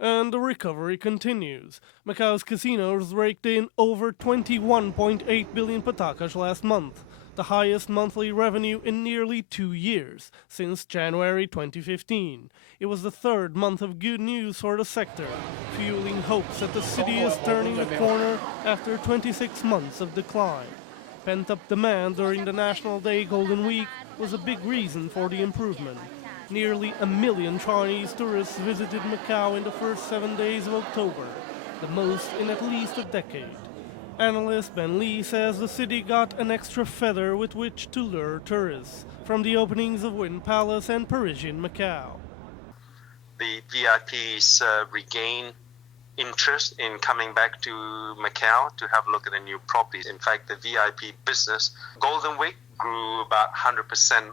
And the recovery continues. Macau's casinos raked in over 21.8 billion patakas last month, the highest monthly revenue in nearly 2 years, since January 2015. It was the third month of good news for the sector, fueling hopes that the city is turning the corner after 26 months of decline. Pent-up demand during the National Day Golden Week was a big reason for the improvement. Nearly 1 million Chinese tourists visited Macau in the first 7 days of October, the most in at least a decade. Analyst Ben Lee says the city got an extra feather with which to lure tourists from the openings of Wynn Palace and Parisian Macau. The VIPs regain interest in coming back to Macau to have a look at the new properties. In fact, the VIP business, Golden Week, grew about 100%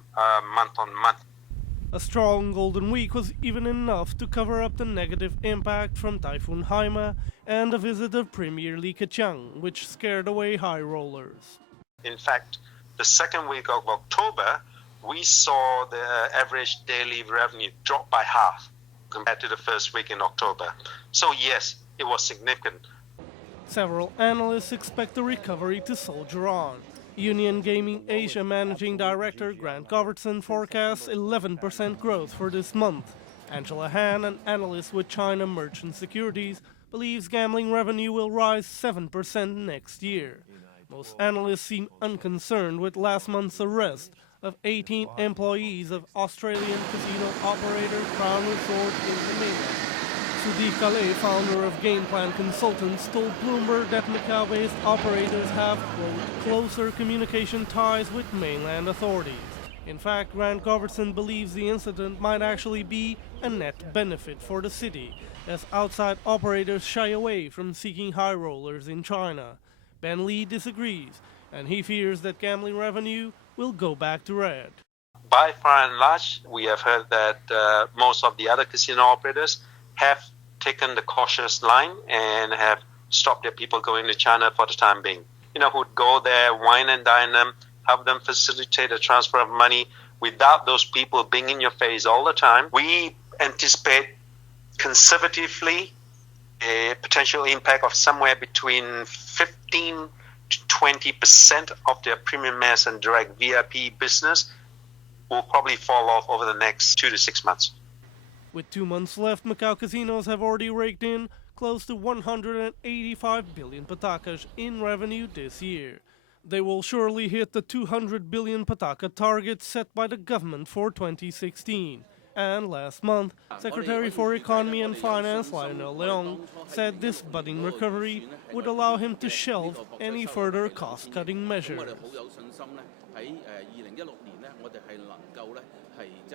month on month. A strong Golden Week was even enough to cover up the negative impact from Typhoon Haima and the visit of Premier Lee Macau, which scared away high rollers. In fact, the second week of October, we saw the average daily revenue drop by half compared to the first week in October. So yes, it was significant. Several analysts expect the recovery to soldier on. Union Gaming Asia Managing Director Grant Govertson forecasts 11% growth for this month. Angela Han, an analyst with China Merchant Securities, believes gambling revenue will rise 7% next year. Most analysts seem unconcerned with last month's arrest of 18 employees of Australian casino operator Crown Resort in the mainland. Sudhi Kale, founder of Game Plan Consultants, told Bloomberg that Macau-based operators have, quote, closer communication ties with mainland authorities. In fact, Grant Govertson believes the incident might actually be a net benefit for the city, as outside operators shy away from seeking high rollers in China. Ben Lee disagrees, and he fears that gambling revenue will go back to red. By far and large, we have heard that most of the other casino operators have taken the cautious line and have stopped their people going to China for the time being. Who'd go there, wine and dine them, help them facilitate a transfer of money without those people being in your face all the time. We anticipate conservatively a potential impact of somewhere between 15 to 20% of their premium mass and direct VIP business will probably fall off over the next 2 to 6 months. With 2 months left, Macau casinos have already raked in close to 185 billion patakas in revenue this year. They will surely hit the 200 billion pataka target set by the government for 2016. And last month, Secretary for Economy and Finance Lionel Leong said this budding recovery would allow him to shelve any further cost-cutting measures.